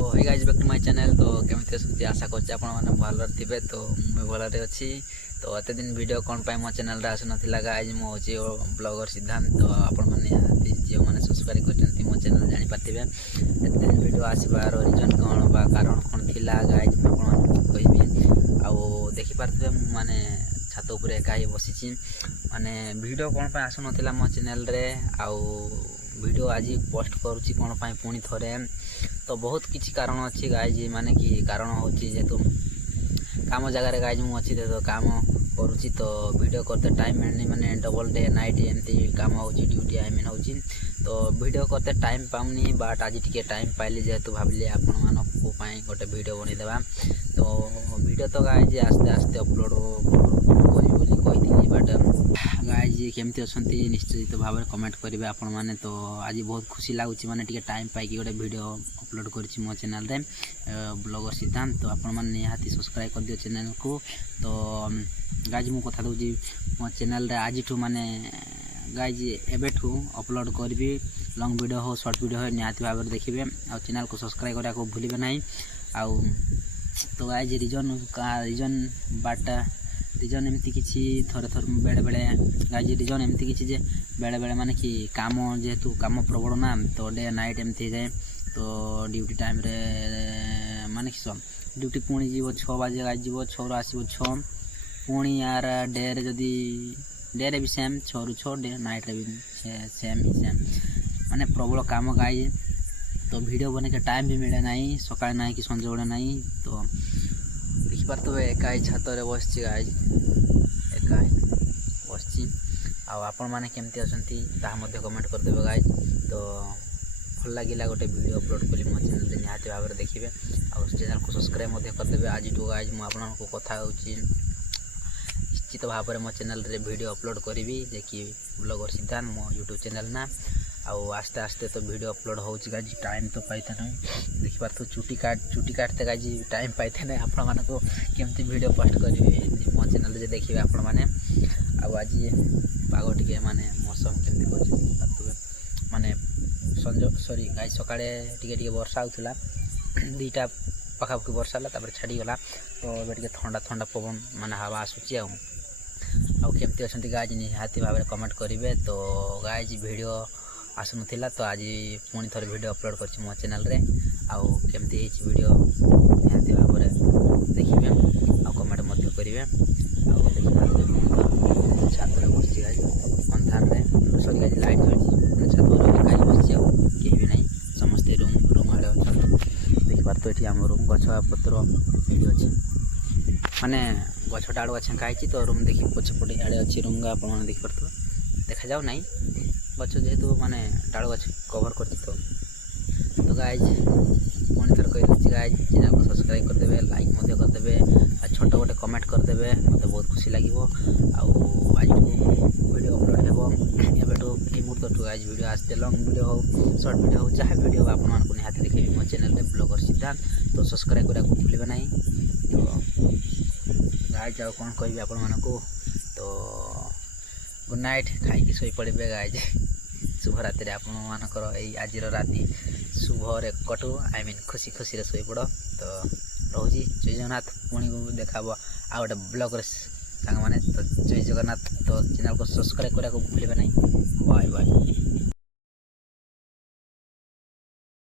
तो hey guys back to my channel. तो केमती असुति आशा करछि आपण माने भलो थिबे। तो मैं भलरे अछि। तो एते दिन वीडियो कोन पाई मो चैनल रे आसु नथिला गाइस। मो होछि ब्लॉगर सिद्धांत। तो आपण माने जे माने सब्सक्राइब करचंती मो चैनल जानि पाथिबे एते दिन वीडियो आसीबार रीजन कोन बा कारण कोन थिला गाइस आपण माने कहिबी। आ देखि पारथिबे माने छात ऊपर एकाई बसिछि माने वीडियो कोन पाई आसु नथिला मो चैनल रे। आ वीडियो आज पोस्ट करूछि कोन पाई पुणी थरे। तो बहुत किसी कारण अच्छी गाइज माने कि कारण हूँ जेहेतु काम जगार गाइज मुझे तो काम करुँची। तो वीडियो करते टाइम मिलनी माने डबल डे नाइट एमती काम हो ड्यूटी आई मीन हो। तो वीडियो करते टाइम पाऊनी बट आज टी टाइम पाइली जेहेतु भाविली आपण मानक गोटे वीडियो बनईदेवा। तो वीडियो तो गाइज आस्ते आस्ते अपलोड करी बट गाइज केमती अच्छा निश्चित भाव में कमेंट करेंगे आपण मैंने। तो आज बहुत खुशी लगुच माने टी टाइम पाई गोटे वीडियो अपलोड करी मो चैनल रे ब्लॉगर सिद्धांत। तो आपण मैंने निहाती सब्सक्राइब कर दियो चैनल को। तो गाइज मु कथा दूसरी मो चैनल रे आज माने गाइज एबेठू अपलोड करी लॉन्ग वीडियो हो शॉर्ट वीडियो हो निहाती भाव में देखिए। आ चैनल को सब्सक्राइब करा को भूलिबे नहीं। आउ तो गाइज रीजन बाट रीजन एमती किसी थोड़े थोड़े बेले बेले गाइज रीजन एमती किसी जे बेले बेले माने कि काम जेहेतु काम प्रबल ना तो डे नाइट एमती जाए। तो ड्यूटी टाइम रे माने कि ड्यूटी पुणी जीव 6 बजे गाइज जीव 6 रु आसो 6 पुणी यार डे रे जदि डे रे भी सेम 6 रु 6 डे नाइट रे भी सेम माने प्रबल काम गाइज। तो वीडियो बने के टाइम भी मिले नहीं सकाळ नहीं कि संजे बेले नहीं। तो देखिपार तो एकाई छात बस गाइज एकाई बस आपण मैंने केमती अच्छा कमेंट करदेवे गाइज। तो भल लगे गोटे वीडियो अपलोड करी मो चैनल निहाती भाव में देखिए। आ चैनल को सब्सक्राइब करदेवे। आज गाइज मुझे कथा निश्चित भाव में मो चैनल रे वीडियो अपलोड करी जे कि ब्लॉगर सिद्धांत मो यूट्यूब चैनल ना। आस्ते आस्ते तो वीडियो अपलोड हो गाइज टाइम तो पाइते नहीं देखिपार तो चुटी काटते गाइज टाइम पाइते नहीं आपण माने को केमती वीडियो पोस्ट करी मो चैनल रे देखिए आपण माने। आज पाग टिके माने मौसम केमती कर माने संज सॉरी गाइज सकाळे टिके वर्षा होउथला 2टा पाखापाखि वर्षा होला तापर छाड़ी गला। तो एबे टिके ठंडा ठंडा पवन माने हवा आसुची आउ केमती अच्छा गाइज निहाती भाव में कमेंट करेंगे। तो गाइज वीडियो आसु नथिला तो आज पुणी थोड़े वीडियो अपलोड कर मो चैनल रे। आउ केमती वीडियो निहाती भाव में देखिए आ कमेंट मध्य करेंगे। छात बस गाइज अंधार में सॉरी गाइज लाइट जलती छात गाइज बस कहीं भी नहीं समस्ते रूम आड़े अच्छा देखिपार। तो ये आम रूम गछ पत्र ये अच्छे माने गछ डाड़ छेकाई तो रूम देखिए पछपटे आड़े अच्छी रूम आप देखिपार देखा जाऊ ना गछ जेहेतु माने डाड़ गछ कवर कर। तो गाइज पुणी थर कही गाइज चैनल को सब्सक्राइब करदेवे लाइक करदेवे छोट गोटे कमेंट करदेवे मत बहुत खुशी लगे। आज वीडियो अपलोड हो मुहूर्त गाइज वीडियो आसते लॉन्ग वीडियो हो शॉर्ट वीडियो हो जहाँ वीडियो हो आपको निहाती देखिए मो चैनल रे ब्लॉगर सिद्धांत। तो सब्सक्राइब करा को भूलिबे नहीं। तो गाइज आ कौन कहि आपण मानको तो गुड नाइट खाई शोई पड़े गाइज शुभ रात्रि आपण मानकर आज राति शुभ रे कटू आई मीन खुशी खुशी रे शोई पड़। तो रोजी जय जगन्नाथ पुणी देखा आ गोटे ब्लॉगर सांग माने। तो जय जगन्नाथ। तो चैनल को सब्सक्राइब करा को भूलिबे नहीं। Bye bye.